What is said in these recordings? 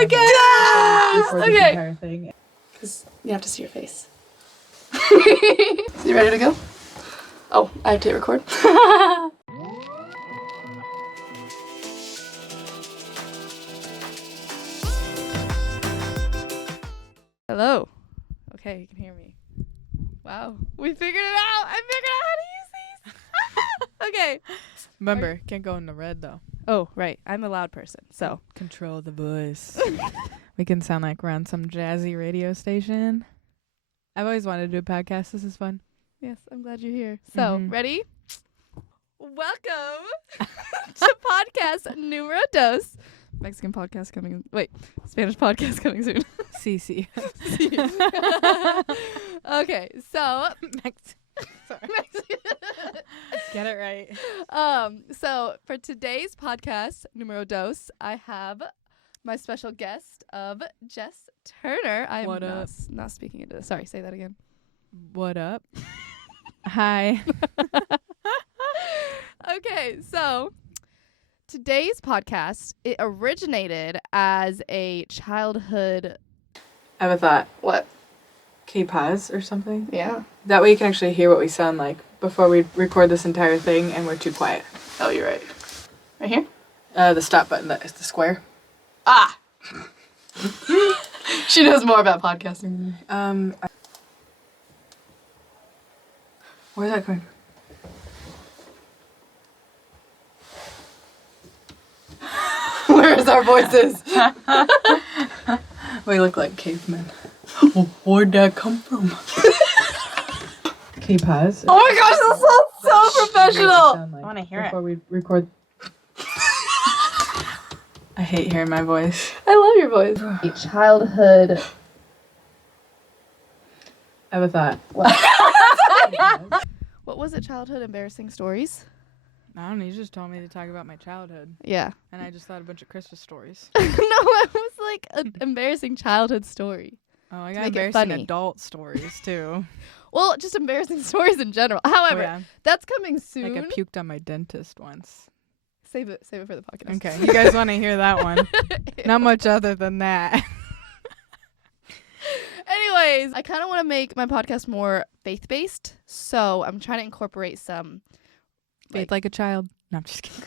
Yes! For this Okay. entire thing. Because you have to see your face. You ready to go? Oh, I have to hit record. Hello. Okay, you can hear me. Wow, we figured it out. I figured out how to use these. Okay. Remember, can't go in the red though. Oh, right. I'm a loud person, so. Control the voice. We can sound like we're on some jazzy radio station. I've always wanted to do a podcast. This is fun. Yes, I'm glad you're here. So, Mhm. ready? Welcome to podcast numero dos. Mexican podcast coming. Wait, Spanish podcast coming soon. CC. Okay, so Sorry. Get it right. So for today's podcast numero dos, I have my special guest of Jess Turner. I'm What up? not speaking into this. Sorry, say that again. What up? Hi. Okay, so today's podcast, it originated as a childhood. I have a thought. What? Can you pause or something? Yeah. That way you can actually hear what we sound like before we record this entire thing and we're too quiet. Oh, you're right. Right here? The stop button, that is the square. Ah! She knows more about podcasting than me. Where's that going? Where's our voices? We look like cavemen. Where'd that come from? Can you pause? Oh my gosh, this sounds so professional! I wanna hear it. before we record. I hate hearing my voice. I love your voice. Childhood. I have a thought. What was it? Childhood embarrassing stories? I don't know, you just told me to talk about my childhood. Yeah. And I just thought a bunch of Christmas stories. No, it was like an embarrassing childhood story. Oh, I To got make it embarrassing funny. adult stories too. Well, just embarrassing stories in general. However, Oh, yeah. that's coming soon. Like I puked on my dentist once. Save it for the podcast. Okay, you guys want to hear that one? Not much other than that. Anyways, I kind of want to make my podcast more faith-based, so I'm trying to incorporate some Faith like a child. No, I'm just kidding.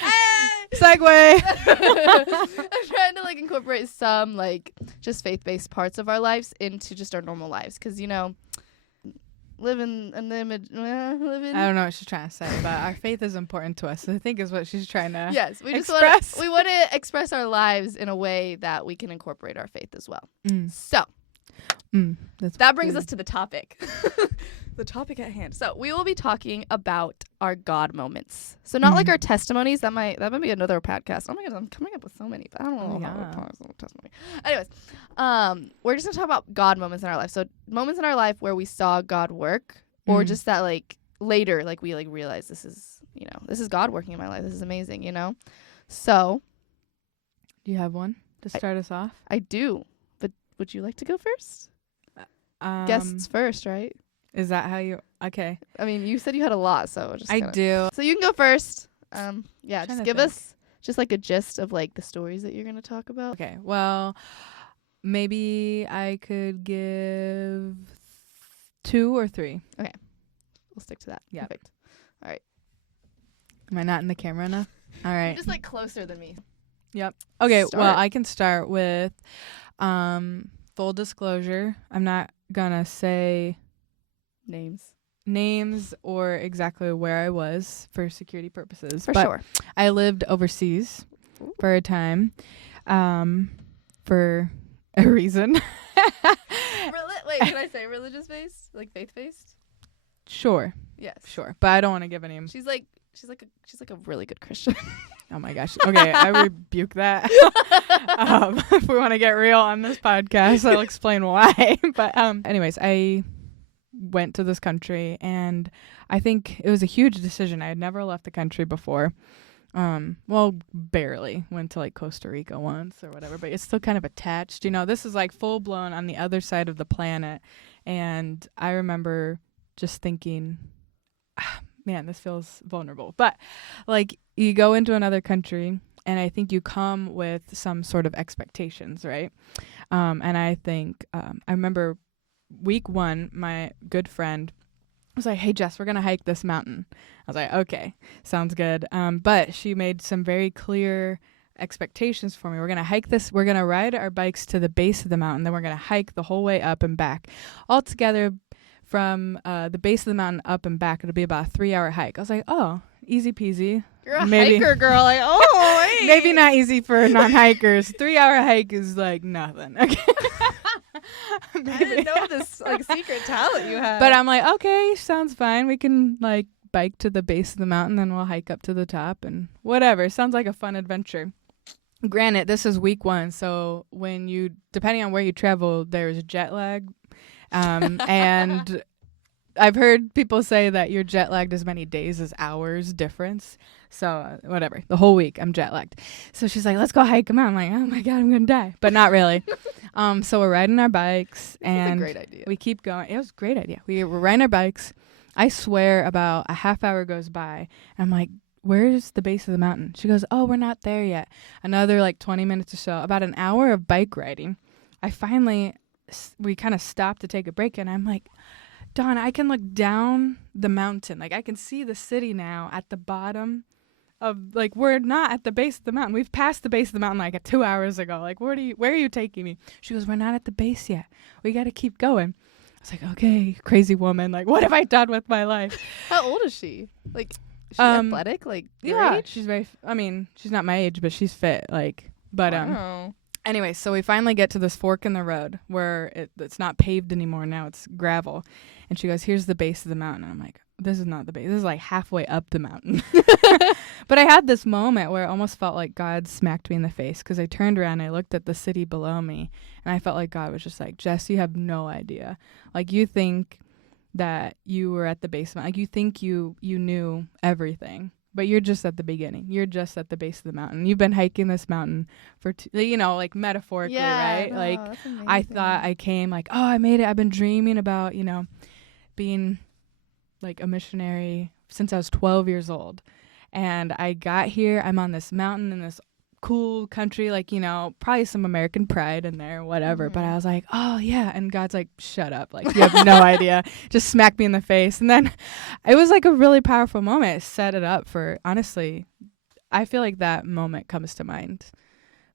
Hey! Segue. I'm trying to like incorporate some like just faith-based parts of our lives into just our normal lives, because living in the image, living. I don't know what she's trying to say, but our faith is important to us. I think is what she's trying to. Yes, we just express. want to express our lives in a way that we can incorporate our faith as well. So that brings us to the topic. The topic at hand. So we will be talking about our God moments. So not like our testimonies. That might be another podcast. Oh my God, I'm coming up with so many, but I don't know how to talk about testimony. Anyways, we're just gonna talk about God moments in our life. So moments in our life where we saw God work, or just that like later, like we like realized this is God working in my life. This is amazing, So Do you have one to start us off? I do, but would you like to go first? Guests first, right? Is that how you? Okay. I mean, you said you had a lot, so I do. So you can go first. Yeah, Trying just to give think. us just like a gist of like the stories that you're gonna talk about. Okay. Well, maybe I could give 2 or 3. We'll stick to that. Yeah. Perfect. Am I not in the camera enough? All right. You're just like closer than me. Yep. Okay. Start. Well, I can start with full disclosure. I'm not gonna say names or exactly where I was for security purposes. For but sure. I lived overseas for a time for a reason. Wait, can I say religious based? Like faith based? Sure. Yes. Sure. But I don't want to give any. She's like a really good Christian. Oh my gosh. Okay, I rebuke that. If we want to get real on this podcast, I'll explain why. But anyways, I went to this country and I think it was a huge decision. I had never left the country before. Well, barely. Went to like Costa Rica once or whatever, but it's still kind of attached. This is like full blown on the other side of the planet. And I remember just thinking, man, this feels vulnerable. But like you go into another country And I think you come with some sort of expectations, right? And I think I remember week 1, my good friend was like, hey, Jess, we're going to hike this mountain. I was like, okay, sounds good. But she made some very clear expectations for me. We're going to hike this. We're going to ride our bikes to the base of the mountain. Then we're going to hike the whole way up and back. Altogether, from the base of the mountain up and back, it'll be about a 3-hour hike. I was like, oh, easy peasy. You're a hiker, girl. Like, oh, hey. Maybe not easy for non-hikers. 3-hour hike is like nothing. Okay. I didn't know this like secret talent you had. But I'm like, okay, sounds fine. We can like bike to the base of the mountain, then we'll hike up to the top and whatever. Sounds like a fun adventure. Granted, this is week 1, so when you, depending on where you travel, there's jet lag. And I've heard people say that you're jet lagged as many days as hours difference. So whatever, the whole week I'm jet lagged. So she's like, let's go hike them out. I'm like, oh my God, I'm going to die. But not really. So we're riding our bikes and great idea. We keep going. It was a great idea. We were riding our bikes. I swear about a half hour goes by. And I'm like, where's the base of the mountain? She goes, oh, we're not there yet. Another like 20 minutes or so, about an hour of bike riding. We kind of stopped to take a break. And I'm like, Dawn, I can look down the mountain. Like I can see the city now at the bottom of, like, we're not at the base of the mountain. We've passed the base of the mountain like 2 hours ago. Like, where are you taking me? She goes, we're not at the base yet. We got to keep going. I was like, okay, crazy woman. Like, what have I done with my life? How old is she? Like, is she athletic? Like, your age? She's she's not my age, but she's fit. Like, but, anyway, so we finally get to this fork in the road where it's not paved anymore. Now it's gravel. And she goes, here's the base of the mountain. And I'm like, this is not the base. This is like halfway up the mountain. But I had this moment where it almost felt like God smacked me in the face because I turned around and I looked at the city below me. And I felt like God was just like, Jess, you have no idea. Like, you think that you were at the base. Like, you think you knew everything. But you're just at the beginning. You're just at the base of the mountain. You've been hiking this mountain for, like metaphorically, right? No, like, I thought I came like, oh, I made it. I've been dreaming about, being like a missionary since I was 12 years old. And I got here. I'm on this mountain in this cool country, like, probably some American pride in there, whatever. Mm-hmm. But I was like, oh, yeah. And God's like, shut up. Like, you have no idea. Just smacked me in the face. And then it was like a really powerful moment. It set it up for, honestly, I feel like that moment comes to mind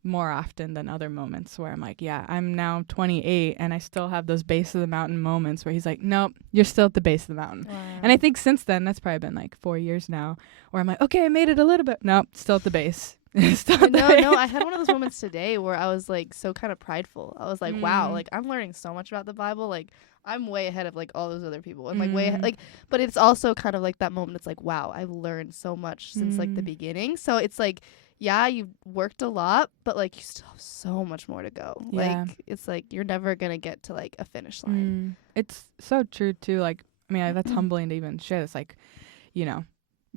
more often than other moments where I'm like, yeah, I'm now 28 and I still have those base of the mountain moments where he's like, nope, you're still at the base of the mountain. Wow. And I think since then, that's probably been like 4 years now, where I'm like, okay, I made it a little bit. Nope, still at the base. No, I had one of those moments today where I was like so kind of prideful. I was like, wow, like I'm learning so much about the Bible. Like I'm way ahead of like all those other people and like way ahead, like, but it's also kind of like that moment. It's like, wow, I've learned so much since like the beginning. So it's like, yeah, you've worked a lot, but like you still have so much more to go. Yeah. Like it's like you're never gonna get to like a finish line. It's so true too. Like, I mean, that's humbling to even share this. Like,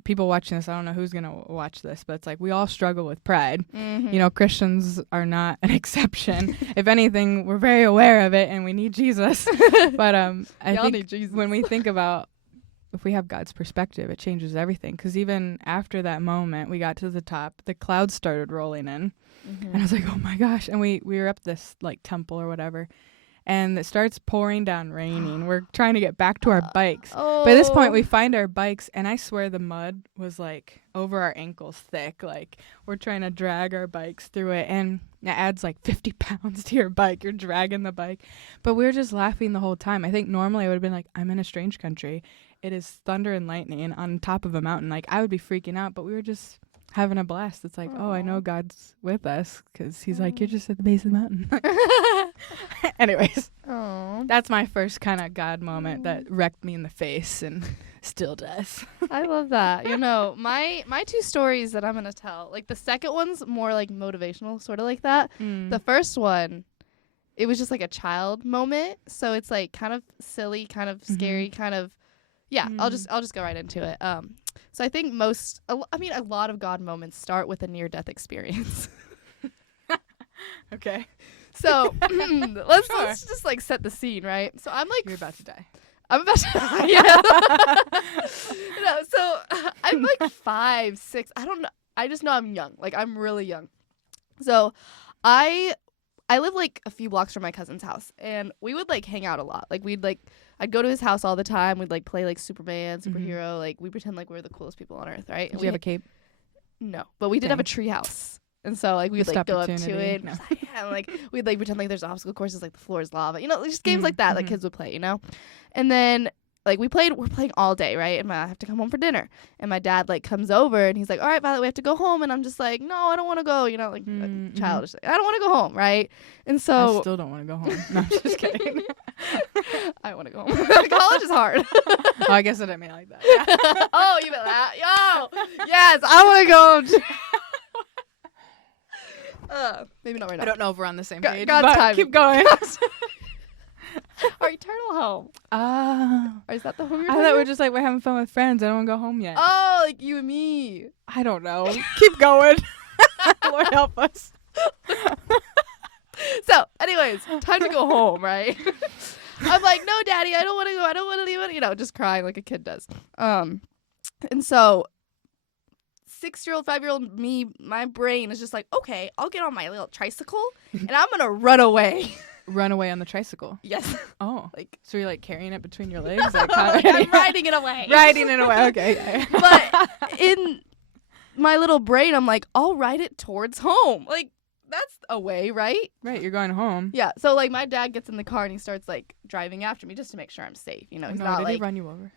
people watching this, I don't know who's gonna watch this, but it's like we all struggle with pride. Mm-hmm. Christians are not an exception. If anything, we're very aware of it and we need Jesus. But I think need Jesus. When we think about if we have God's perspective, it changes everything. Because even after that moment, we got to the top, the clouds started rolling in. Mm-hmm. And I was like, oh my gosh. And we were up this like temple or whatever. And it starts pouring down, raining. We're trying to get back to our bikes. By this point, we find our bikes, and I swear the mud was like over our ankles thick. Like we're trying to drag our bikes through it, and it adds like 50 pounds to your bike. You're dragging the bike. But we were just laughing the whole time. I think normally I would have been like, I'm in a strange country. It is thunder and lightning on top of a mountain. Like I would be freaking out, but we were just having a blast. It's like, oh, I know God's with us because he's like, you're just at the base of the mountain. Anyways, that's my first kind of God moment that wrecked me in the face and still does. I love that. My two stories that I'm going to tell, like the second one's more like motivational, sort of like that. The first one, it was just like a child moment. So it's like kind of silly, kind of scary, kind of, yeah, I'll just go right into it. So I think a lot of God moments start with a near-death experience. Okay. So let's just like set the scene, right? So I'm like, you're about to die. I'm about to die. Yeah. No, so I'm like 5, 6. I don't know. I just know I'm young. Like, I'm really young. So I live like a few blocks from my cousin's house, and we would like hang out a lot. Like, I'd go to his house all the time. We'd like play like Superman, superhero. Like, we pretend like we're the coolest people on earth, right? Did you have a cape? No, but we did have a tree house. And so, like, we would, like, go up to it. No. And, like, we'd, like, pretend like there's obstacle courses, like, the floor is lava. You know, just games like that that kids would play, you know? And then, like, we're playing all day, right? And I have to come home for dinner. And my dad, like, comes over, and he's like, all right, Violet, we have to go home. And I'm just like, no, I don't want to go. You know, like, childish. Like, I don't want to go home, right? And so. I still don't want to go home. No, I'm just kidding. I want to go home. College is hard. Oh, I guess I didn't mean it like that. Yeah. Oh, you meant that? Yo! Yes, I want to go home, too. Maybe not right now. I don't know if we're on the same page. God's but timing. Keep going. Our eternal home. Or is that the home you're I thought we're just like, we're having fun with friends. I don't want to go home yet. Oh, like you and me. I don't know. Keep going. Lord help us. So, anyways, time to go home, right? I'm like, no, Daddy, I don't want to go. I don't want to leave it. You know, just crying like a kid does. And so 6-year-old, 5-year-old me, my brain is just like, okay, I'll get on my little tricycle and I'm going to run away. Run away on the tricycle? Yes. Oh. Like, so you're like carrying it between your legs? Like, I'm riding it away. Riding it away. Okay. But in my little brain, I'm like, I'll ride it towards home. Like, that's a way, right? Right, you're going home. Yeah. So, like, my dad gets in the car and he starts, like, driving after me just to make sure I'm safe. You know, he's not did like. he run you over?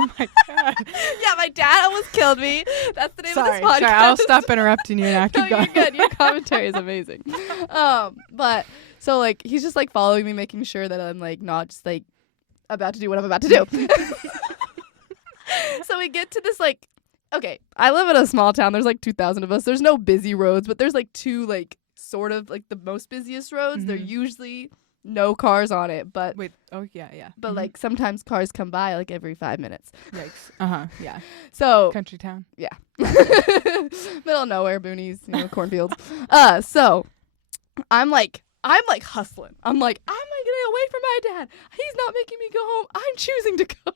Oh, my God. Yeah, my dad almost killed me. That's the name of this podcast. Sorry, I'll stop interrupting you and now keep going. You're good. Your commentary is amazing. But, so, like, he's just, like, following me, making sure that I'm, like, not just, like, about to do what I'm about to do. So we get to this, like, okay, I live in a small town. There's like 2,000 of us. There's no busy roads, but there's like two, like, sort of like the most busiest roads. They're usually no cars on it, but wait, oh yeah. But like sometimes cars come by like every 5 minutes. Yikes. Yeah. So country town. Yeah. Middle of nowhere, boonies, you know, cornfields. So I'm like hustling. I'm like, I'm getting away from my dad. He's not making me go home. I'm choosing to go.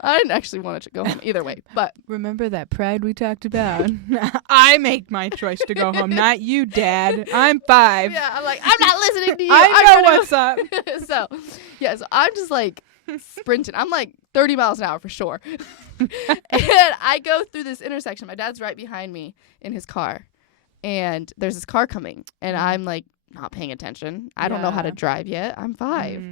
I didn't actually want to go home either way, but remember that pride we talked about? I make my choice to go home, not you, Dad. I'm 5. Yeah, I'm like, I'm not listening to you. I know what's up. So I'm just like sprinting. I'm like 30 miles an hour for sure. And I go through this intersection. My dad's right behind me in his car. And there's this car coming. And I'm like, not paying attention. I don't know how to drive yet. I'm 5.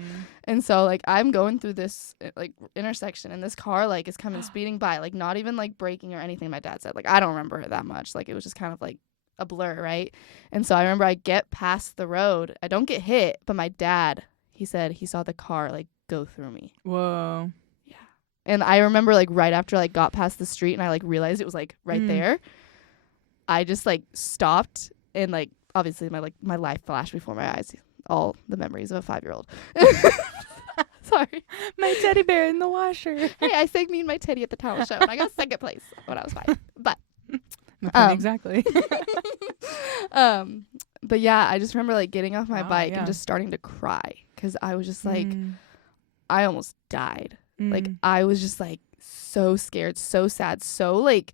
And so like I'm going through this like intersection and this car like is coming speeding by, like not even like braking or anything. My dad said, like, I don't remember it that much. Like it was just kind of like a blur, right? And so I remember I get past the road. I don't get hit, but my dad, he said he saw the car like go through me. Whoa. Yeah. And I remember like right after I like got past the street and I like realized it was like right there, I just like stopped and like obviously my life flashed before my eyes. All the memories of a 5-year-old. Sorry. My teddy bear in the washer. Hey, I sang Me and My Teddy at the talent show and I got 2nd place when I was 5. But exactly. But yeah, I just remember like getting off my bike and just starting to cry because I was just like I almost died. Like I was just like so scared, so sad, so like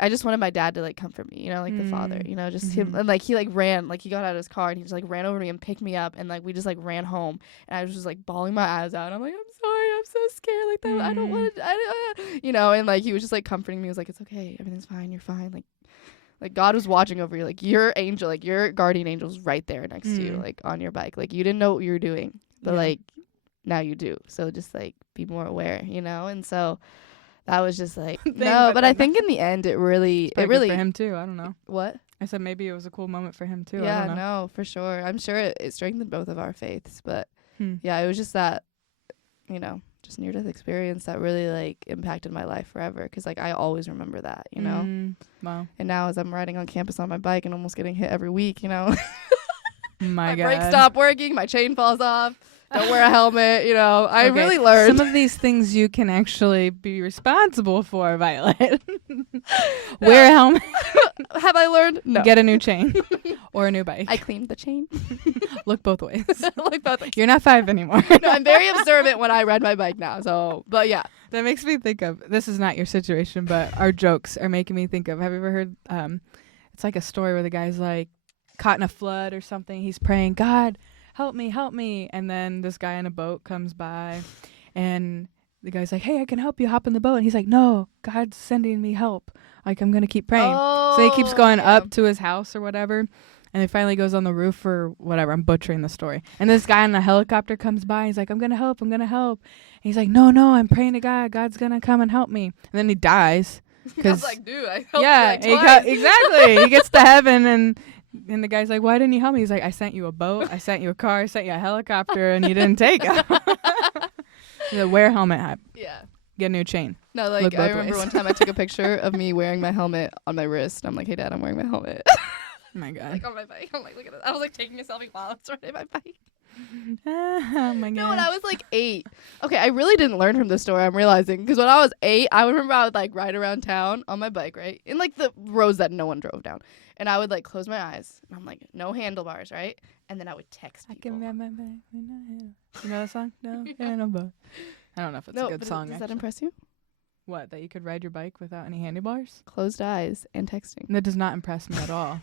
I just wanted my dad to like comfort me, you know, like the father, you know, just him. And like he like ran, like he got out of his car and he just like ran over to me and picked me up and like we just like ran home and I was just like bawling my eyes out. I'm like, I'm sorry, I'm so scared, like that. I don't want to, you know. And like he was just like comforting me. He was like, it's okay, everything's fine, you're fine. Like God was watching over you, like your angel, like your guardian angel's right there next to you, like on your bike. Like you didn't know what you were doing, but like now you do. So just like be more aware, you know. And so that was just like no, but I think in the end it really for him too. I don't know. What? I said maybe it was a cool moment for him too. Yeah, I don't know. no, for sure. I'm sure it strengthened both of our faiths, but yeah, it was just that, you know, just near death experience that really like impacted my life forever because like I always remember that, you know. Wow. And now as I'm riding on campus on my bike and almost getting hit every week, you know. My God. Brakes stop working, my chain falls off. Don't wear a helmet, you know. I really learned. Some of these things you can actually be responsible for, Violet. Wear a helmet. Have I learned? No. Get a new chain or a new bike. I cleaned the chain. Look both ways. Look both ways. You're not 5 anymore. No, I'm very observant when I ride my bike now. So, but yeah. That makes me think of, this is not your situation, but our jokes are making me think of, have you ever heard, it's like a story where the guy's like caught in a flood or something. He's praying, God, help me, help me. And then this guy in a boat comes by and the guy's like, hey, I can help you, hop in the boat. And he's like, no, God's sending me help. Like, I'm going to keep praying. So he keeps going up to his house or whatever. And he finally goes on the roof or whatever. I'm butchering the story. And this guy in the helicopter comes by. He's like, I'm going to help. I'm going to help. And he's like, no, I'm praying to God. God's going to come and help me. And then he dies. I was like, dude, I helped you like twice. Exactly. He gets to heaven and the guy's like, why didn't you help me? He's like, I sent you a boat. I sent you a car. I sent you a helicopter and you didn't take it. Wear a helmet hat. Yeah. Get a new chain. No, like, I remember one time I took a picture of me wearing my helmet on my wrist. And I'm like, hey, Dad, I'm wearing my helmet. Oh my God. Like on my bike. I'm like, look at this. I was like taking a selfie while I was riding my bike. Oh my God. No, when I was like 8. Okay, I really didn't learn from this story, I'm realizing. Because when I was 8, I remember I would like ride around town on my bike, right? In like the roads that no one drove down. And I would like close my eyes. And I'm like, no handlebars, right? And then I would text people. I can ride my bike. You know that song? No handlebars. I don't know if it's a good song. Does that impress you? What, that you could ride your bike without any handlebars? Closed eyes and texting. That does not impress me at all.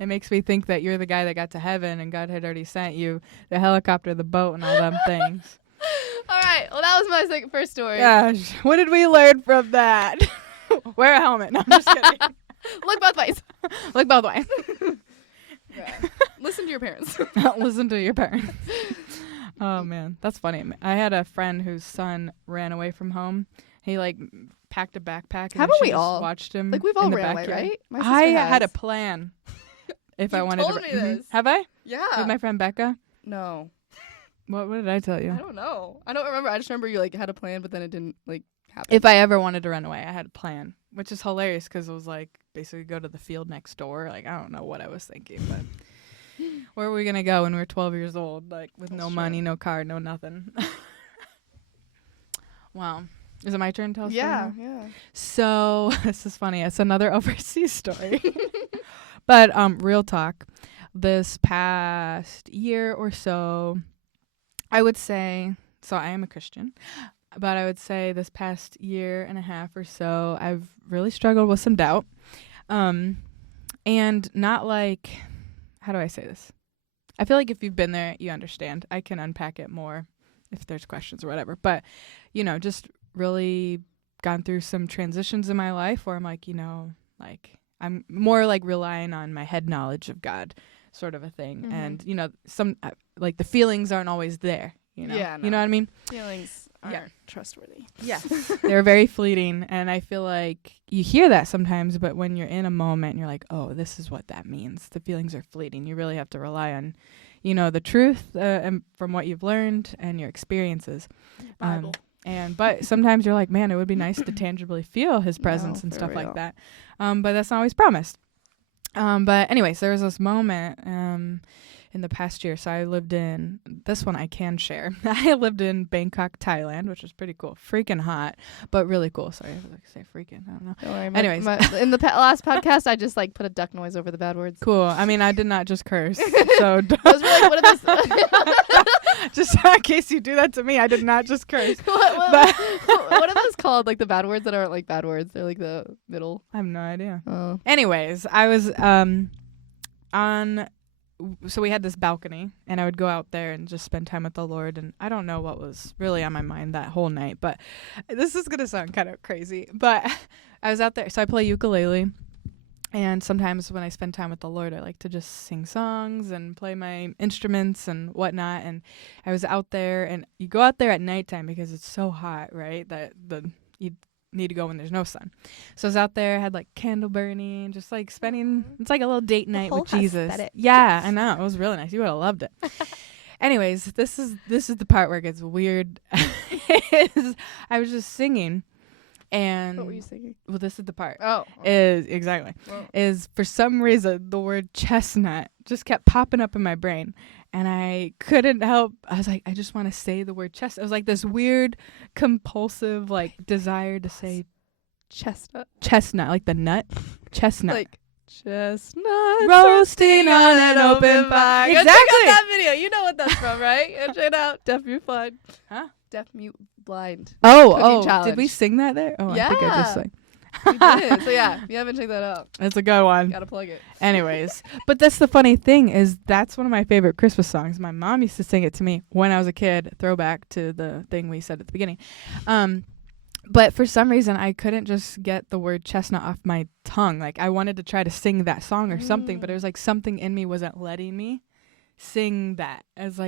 It makes me think that you're the guy that got to heaven and God had already sent you the helicopter, the boat, and all them things. All right. Well, that was my first story. Gosh, what did we learn from that? Wear a helmet. No, I'm just kidding. Look both ways. Look both ways. Yeah. Listen to your parents. Listen to your parents. Oh, man. That's funny. I had a friend whose son ran away from home. He like packed a backpack and Haven't she we just all watched him. Like we've all in the ran away, backyard. right? My I sister had a has. plan. If I You wanted told to me this. Have I? Yeah. With my friend Becca? No. What did I tell you? I don't know. I don't remember. I just remember you like had a plan, but then it didn't like happen. If I ever wanted to run away, I had a plan, which is hilarious because it was like basically go to the field next door. Like I don't know what I was thinking, but where were we gonna go when we were 12 years old? Like with no money, no car, no nothing. Wow. Is it my turn to tell a story now? Yeah. So this is funny. It's another overseas story. But real talk. This past year or so, I would say, so I am a Christian, but I would say this past year and a half or so, I've really struggled with some doubt. And not like, how do I say this? I feel like if you've been there, you understand. I can unpack it more if there's questions or whatever. But, just really gone through some transitions in my life where I'm like, like I'm more like relying on my head knowledge of God sort of a thing. Mm-hmm. And, some like the feelings aren't always there, Yeah, no. You know what I mean? Feelings aren't trustworthy. Yeah. They're very fleeting. And I feel like you hear that sometimes, but when you're in a moment, you're like, oh, this is what that means. The feelings are fleeting. You really have to rely on, the truth and from what you've learned and your experiences. Bible. But sometimes you're like, man, it would be nice to tangibly feel his presence and stuff like that. But that's not always promised. But anyways, there was this moment in the past year. So I lived in, this one I can share. I lived in Bangkok, Thailand, which was pretty cool. Freaking hot, but really cool. Sorry, I was like say freaking. I don't know. Don't worry, anyways. In the last podcast, I just like put a duck noise over the bad words. Cool. I mean, I did not just curse. So those were like, what are those? Just in case you do that to me, I did not just curse. What are those called? Like the bad words that aren't like bad words. They're like the middle. I have no idea. Oh. Anyways, I was so we had this balcony and I would go out there and just spend time with the Lord. And I don't know what was really on my mind that whole night, but this is going to sound kind of crazy, but I was out there. So I play ukulele. And sometimes when I spend time with the Lord, I like to just sing songs and play my instruments and whatnot. And I was out there, and you go out there at nighttime because it's so hot, right? That you need to go when there's no sun. So I was out there, had like candle burning, just like spending. It's like a little date night with Jesus. Aesthetic. Yeah, I know, it was really nice. You would have loved it. Anyways, this is the part where it gets weird. I was just singing. And what were you singing? Well, this is the part. Oh. Is for some reason the word chestnut just kept popping up in my brain, and I couldn't help. I was like, I just want to say the word chestnut. It was like this weird, compulsive like desire to say chestnut, like the nut, chestnut. Like chestnuts roasting on an open fire. Exactly. Check out that video. You know what that's from, right? Check it out. Deaf Mute Fun. Huh? Deaf Mute blind. Oh, challenge. did we sing that there? Oh, yeah. I think I just sang. We did. So yeah, if you haven't checked that out, That's a good one. gotta plug it. Anyways, but that's the funny thing is that's one of my favorite Christmas songs. My mom used to sing it to me when I was a kid. Throwback to the thing we said at the beginning. But for some reason, I couldn't just get the word chestnut off my tongue. Like I wanted to try to sing that song or something, but it was like something in me wasn't letting me sing that. It was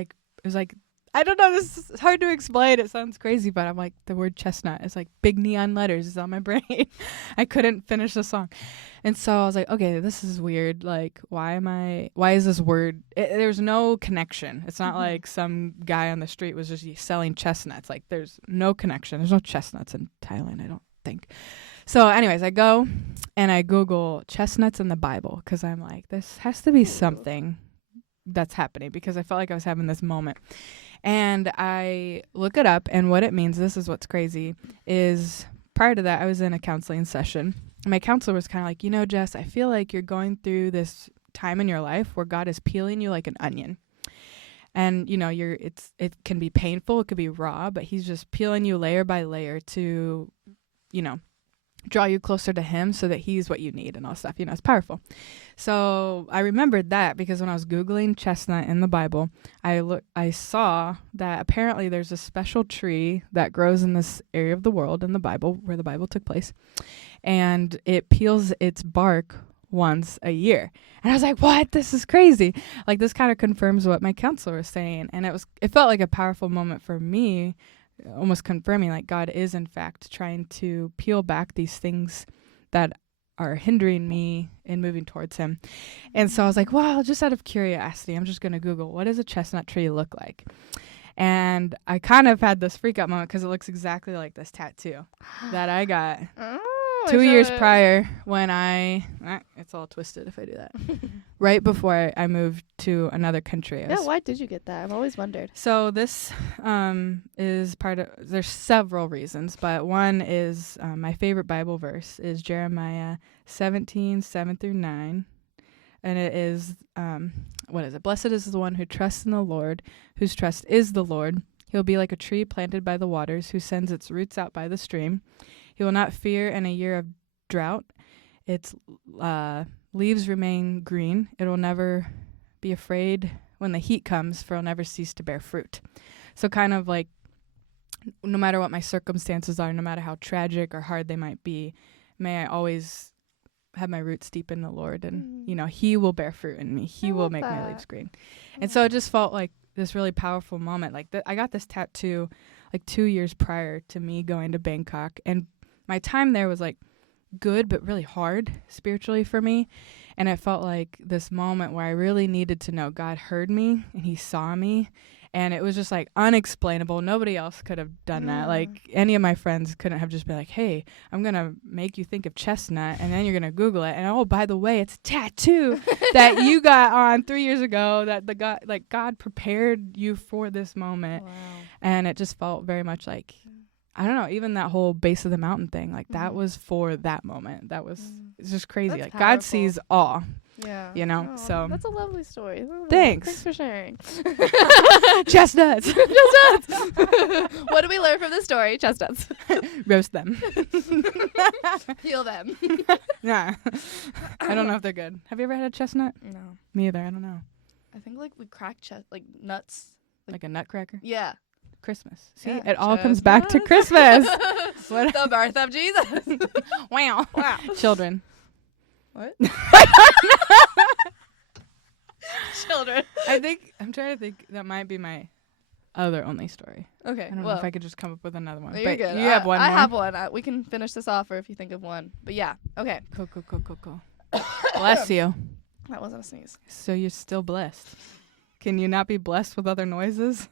like I don't know, this is hard to explain. It sounds crazy, but I'm like, the word chestnut is like big neon letters is on my brain. I couldn't finish the song. And so I was like, okay, this is weird. Like, why is this word, there's no connection. It's not like some guy on the street was just selling chestnuts. Like, there's no connection. There's no chestnuts in Thailand, I don't think. So anyways, I go and I Google chestnuts in the Bible because I'm like, this has to be something that's happening because I felt like I was having this moment. And I look it up, and what it means, this is what's crazy, is prior to that, I was in a counseling session. And my counselor was kind of like, Jess, I feel like you're going through this time in your life where God is peeling you like an onion. And, it can be painful, it could be raw, but he's just peeling you layer by layer to, draw you closer to him so that he's what you need and all stuff. It's powerful. So I remembered that because when I was Googling chestnut in the Bible, I saw that apparently there's a special tree that grows in this area of the world in the Bible where the Bible took place, and it peels its bark once a year. And I was like, what? This is crazy. Like, this kind of confirms what my counselor was saying. And it felt like a powerful moment for me, almost confirming like God is in fact trying to peel back these things that are hindering me in moving towards him. And so I was like, well, just out of curiosity, I'm just going to Google, what does a chestnut tree look like? And I kind of had this freak out moment because it looks exactly like this tattoo that I got 2 years prior when it's all twisted if I do that. Right before I moved to another country. Why did you get that? I've always wondered. So this is there's several reasons, but one is my favorite Bible verse is Jeremiah 17:7-9. And it is, what is it? Blessed is the one who trusts in the Lord, whose trust is the Lord. He'll be like a tree planted by the waters, who sends its roots out by the stream. He will not fear in a year of drought. Its leaves remain green. It will never be afraid when the heat comes, for it'll never cease to bear fruit. So kind of like, no matter what my circumstances are, no matter how tragic or hard they might be, may I always have my roots deep in the Lord, and he will bear fruit in me. He will make my leaves green. And so it just felt like this really powerful moment. Like I got this tattoo like 2 years prior to me going to Bangkok, and my time there was like good but really hard spiritually for me. And it felt like this moment where I really needed to know God heard me and he saw me. And it was just like unexplainable. Nobody else could have done that. Like any of my friends couldn't have just been like, hey, I'm going to make you think of chestnut and then you're going to Google it. And oh, by the way, it's a tattoo that you got on 3 years ago that God prepared you for this moment. Wow. And it just felt very much like, I don't know, even that whole base of the mountain thing, like that was for that moment. That was, it's just crazy. That's like powerful. God sees all. Yeah. So. That's a lovely story. Thanks for sharing. Chestnuts. What do we learn from this story? Chestnuts. Roast them. Peel them. Yeah. I don't know if they're good. Have you ever had a chestnut? No. Me either. I don't know. I think like we crack nuts. Like a nutcracker? Yeah. Christmas. See, yeah, it all comes back to Christmas. The birth of Jesus. Wow. Children. What? Children. I'm trying to think. That might be my other only story. Okay. I don't know if I could just come up with another one. No, you're good. You have one more? I have one. We can finish this off, or if you think of one. But yeah. Okay. Cool. Bless you. That wasn't a sneeze. So you're still blessed. Can you not be blessed with other noises?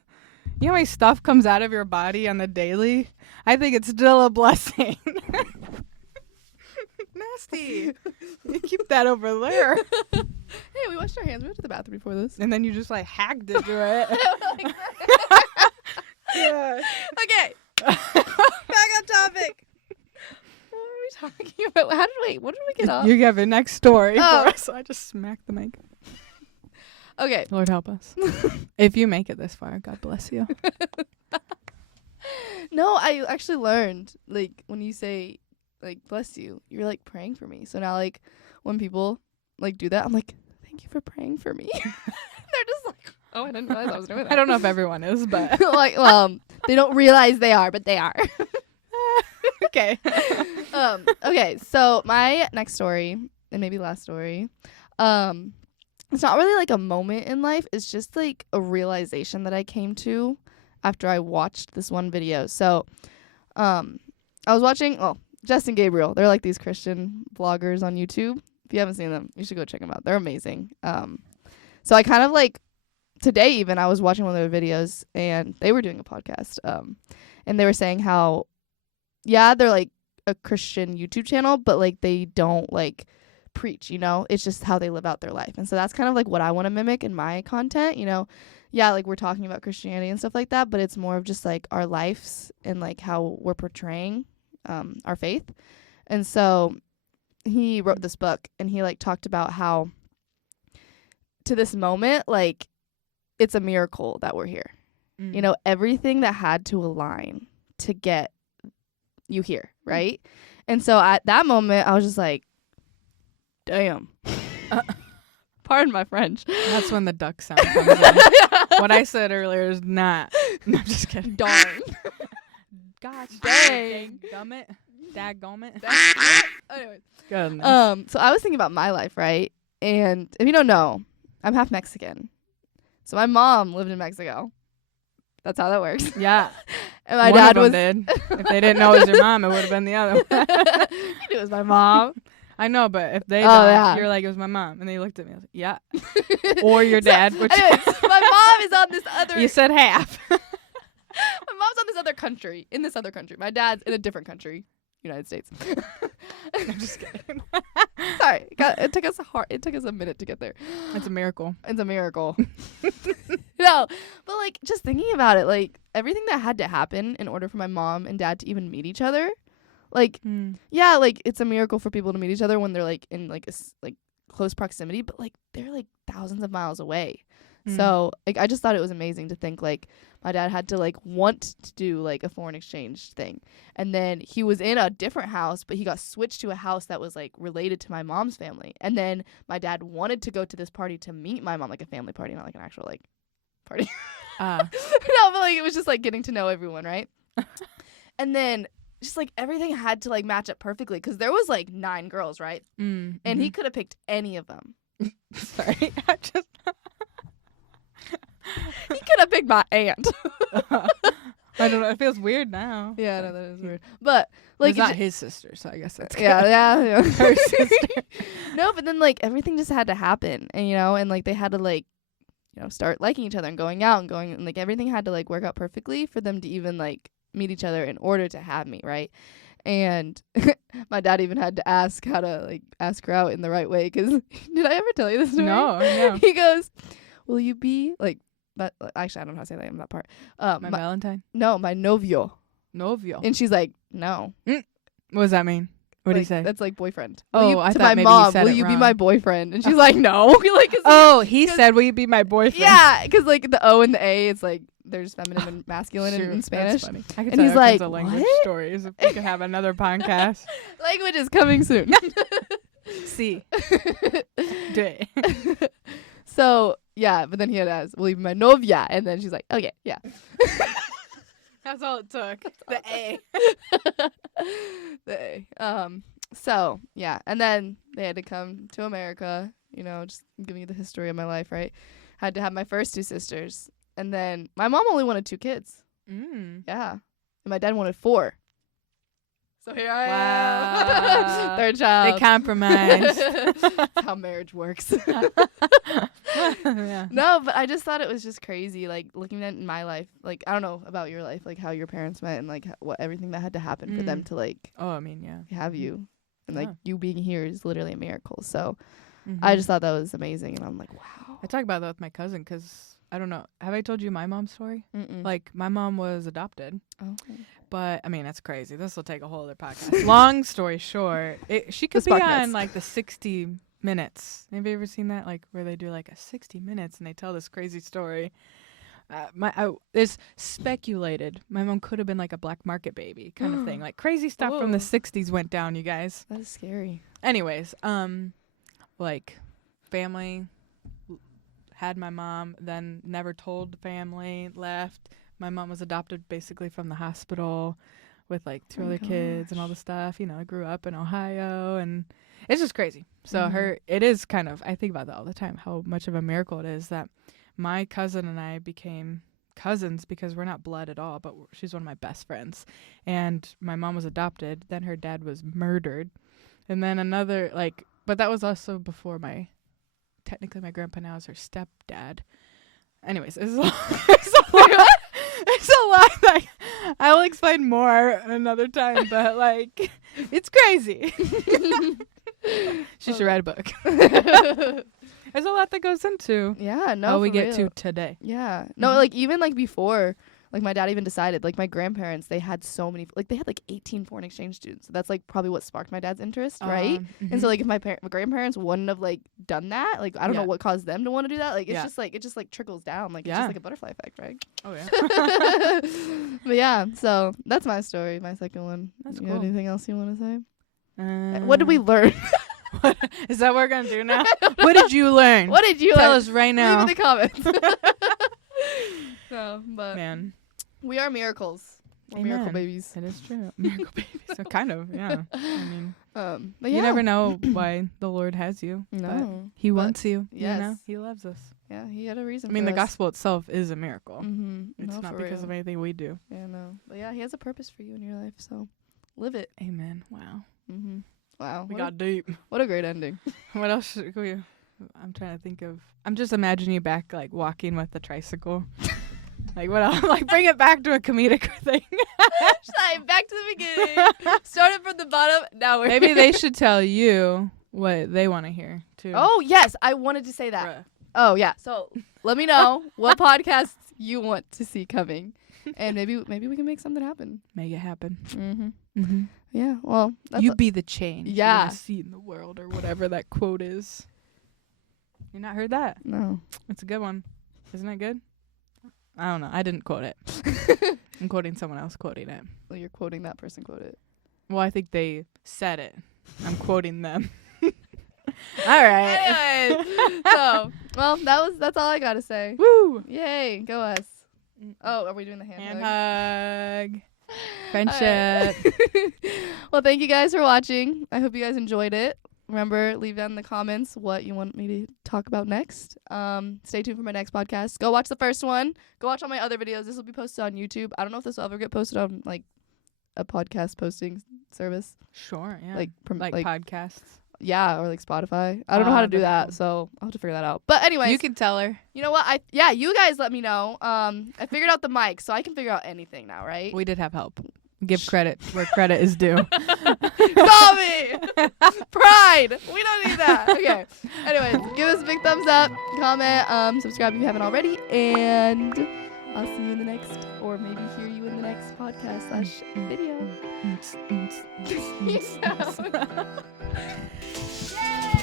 You know how much stuff comes out of your body on the daily? I think it's still a blessing. Nasty. You keep that over there. Hey, we washed our hands. We went to the bathroom before this. And then you just like hacked into it. Yeah. Okay. Back on topic. What are we talking about? What did we get off? You have a next story for us. So I just smacked the mic. Okay. Lord help us. If you make it this far, God bless you. No, I actually learned, like, when you say, like, bless you, you're, like, praying for me. So now, like, when people, like, do that, I'm like, thank you for praying for me. They're just like, oh, I didn't realize I was doing that. I don't know if everyone is, but. Like, they don't realize they are, but they are. Okay. Okay, so my next story, and maybe last story, it's not really, like, a moment in life. It's just, like, a realization that I came to after I watched this one video. So, I was watching, Jess and Gabriel. They're like these Christian vloggers on YouTube. If you haven't seen them, you should go check them out. They're amazing. So I kind of like, today even, I was watching one of their videos, and they were doing a podcast. And they were saying how, yeah, they're like a Christian YouTube channel, but like they don't like preach, it's just how they live out their life. And so that's kind of like what I want to mimic in my content, yeah, like we're talking about Christianity and stuff like that, but it's more of just like our lives and like how we're portraying our faith. And so he wrote this book, and he like talked about how to this moment, like it's a miracle that we're here. Everything that had to align to get you here, right? And so at that moment, I was just like, damn. Pardon my French. That's when the duck sound comes in. What I said earlier is not. No, I'm just kidding. Darn. Gosh. Dang. Gummit. Daggummit. Anyways. Goodness. So I was thinking about my life, right? And if you don't know, I'm half Mexican. So my mom lived in Mexico. That's how that works. Yeah. And my one dad of was. them did. If they didn't know it was your mom, it would have been the other one. He knew it was my mom. I know, but if they don't, yeah. You're like, it was my mom. And they looked at me. I was like, yeah. Or your dad. Which anyways, my mom is on this other. You said half. My mom's on this other country. In this other country. My dad's in a different country. United States. I'm just kidding. Sorry. It took us a minute to get there. It's a miracle. It's a miracle. No, but like just thinking about it, like everything that had to happen in order for my mom and dad to even meet each other, like yeah, like it's a miracle for people to meet each other when they're like in like like close proximity, but like they're like thousands of miles away. So like I just thought it was amazing to think like my dad had to like want to do like a foreign exchange thing, and then he was in a different house, but he got switched to a house that was like related to my mom's family, and then my dad wanted to go to this party to meet my mom, like a family party, not like an actual like party. No, but like it was just like getting to know everyone, right? And then just like everything had to like match up perfectly because there was like 9 girls, right? And he could have picked any of them. Sorry, I just. He could have picked my aunt. I don't know. It feels weird now. Yeah, no, that is weird. But like, it's not his sister, so I guess that's good. Yeah. Her sister. No, but then like everything just had to happen, and and like they had to like, start liking each other and going out and like everything had to like work out perfectly for them to even like meet each other in order to have me, right? And my dad even had to ask how to like ask her out in the right way, because did I ever tell you this story? No. He goes, "Will you be like?" But actually, I don't know how to say that in that part. My Valentine? No, my novio. Novio. And she's like, no. What does that mean? What did he say? That's like boyfriend. I to thought my maybe mom, you said will it you wrong. be my boyfriend? And she's like, no. He said, will you be my boyfriend? Yeah, because like the O and the A, it's like there's feminine and masculine in Spanish. That's funny. I could and he's like, language what? stories if we could have another podcast. Language is coming soon. See. Do. So yeah, but then he had asked, will you be my novia? And then she's like, okay, yeah. That's all it took. The A. The A. So yeah, and then they had to come to America, just giving you the history of my life, right? Had to have my first 2 sisters. And then my mom only wanted 2 kids. Yeah. And my dad wanted 4. So here I am. Third child. They compromised. That's how marriage works. Yeah. No, but I just thought it was just crazy, like looking at my life. Like I don't know about your life, like how your parents met and like what everything that had to happen for them to like. Oh, I mean, yeah. Have you, and like you being here is literally a miracle. So Mm-hmm. I just thought that was amazing, and I'm like, wow. I talk about that with my cousin because I don't know. Have I told you my mom's story? Mm-mm. Like, my mom was adopted. Oh. But, I mean, that's crazy. This will take a whole other podcast. Long story short, she could be on, like, the 60 Minutes. Have you ever seen that? Like, where they do, like, a 60 Minutes and they tell this crazy story. It's speculated my mom could have been like a black market baby kind of thing. Like crazy stuff from the 60s went down, you guys. That is scary. Anyways, like family had my mom, then never told the family, left. My mom was adopted basically from the hospital with like two other kids and all the stuff. You know, I grew up in Ohio, and it's just crazy. So it is kind of, I think about that all the time, how much of a miracle it is that my cousin and I became cousins because we're not blood at all, but she's one of my best friends. And my mom was adopted. Then her dad was murdered. And then another, like, but that was also before technically my grandpa now is her stepdad. Anyways, it's a lot. It's a lot. Like, I will explain more another time, but like, it's crazy. She should write a book. There's a lot that goes into how we get to today. Yeah. No, like even like before, like my dad even decided, like my grandparents, they had so many, like they had like 18 foreign exchange students. So that's like probably what sparked my dad's interest, right? And so like if my grandparents wouldn't have like done that, like I don't know what caused them to want to do that. Like it's just like, it just like trickles down. Like it's just like a butterfly effect, right? Oh yeah. But yeah, so that's my story, my second one. That's you cool. Have anything else you want to say? What did we learn? Is that what we're going to do now? What did you learn? What did you Tell learn? us right now. Leave in the comments. No, but man, we are miracles. We're Amen. miracle babies. It is true. Miracle babies. So kind of, yeah. I mean, but you never know why the Lord has you. No. He wants you. Yes. You know? He loves us. Yeah, he had a reason. I mean, for the us. gospel itself is a miracle. Mm-hmm. It's not because of anything we do. Yeah, no. But yeah, he has a purpose for you in your life, so live it. Amen. Wow. Mm-hmm. Wow. We got deep. What a great ending. What else should we... I'm trying to think of... I'm just imagining you back, like, walking with the tricycle. Like, what else? Like, bring it back to a comedic thing. Back to the beginning. Started from the bottom. Now we're Maybe they should tell you what they want to hear, too. Oh, yes. I wanted to say that. Bruh. Oh, yeah. So let me know what podcasts you want to see coming. And maybe we can make something happen. Make it happen. Mm-hmm. Yeah, well. You be the change you yeah. want to see in the world, or whatever that quote is. You not heard that? No. It's a good one. Isn't it good? I don't know. I didn't quote it. I'm quoting someone else quoting it. Well, you're quoting that person quoted. Well, I think they said it. I'm quoting them. All right. Anyways, so, well, that's all I got to say. Woo! Yay, go us. Oh, are we doing the Hand hug? hug. Friendship. Well, thank you guys for watching. I hope you guys enjoyed it. Remember, leave down in the comments what you want me to talk about next. Stay tuned for my next podcast. Go watch the first one. Go watch all my other videos. This will be posted on YouTube. I don't know if this will ever get posted on, like, a podcast posting service. Sure, yeah. Like podcasts. Yeah, or like Spotify. I don't know how to do that, cool. so I'll have to figure that out. But anyways. You can tell her. You know what? You guys let me know. I figured out the mic, so I can figure out anything now, right? We did have help. Give credit where credit is due. Call me! Pride! We don't need that. Okay. Anyways, give us a big thumbs up, comment, subscribe if you haven't already, and I'll see you in the next, or maybe hear you in the next podcast / video. Peace out. Yay!